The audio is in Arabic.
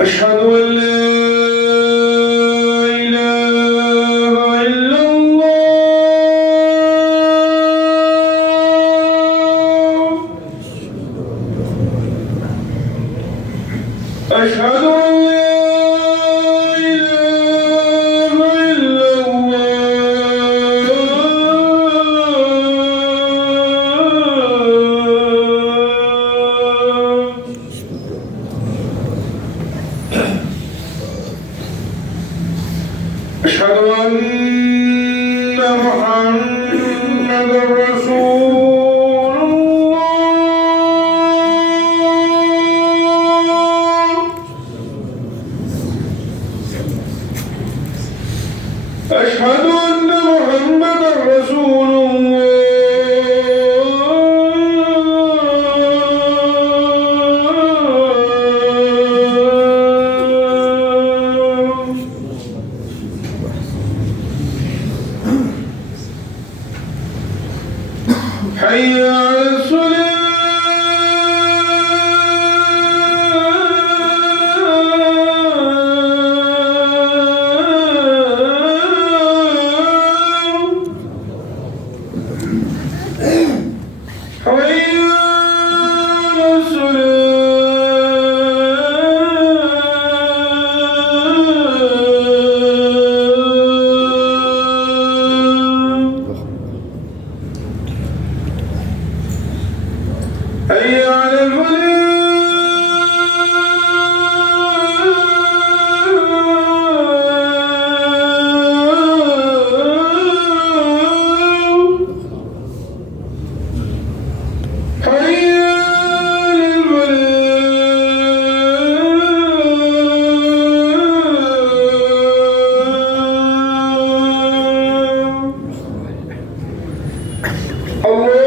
أشهد أن لا إله إلا الله. أشهد أن لا إله إلا الله. أشهد أن محمدًا رسول الله. أشهد أن محمدًا رسول حي على الصلاة. حي على حي على الفلاح. حي على الفلاح. الله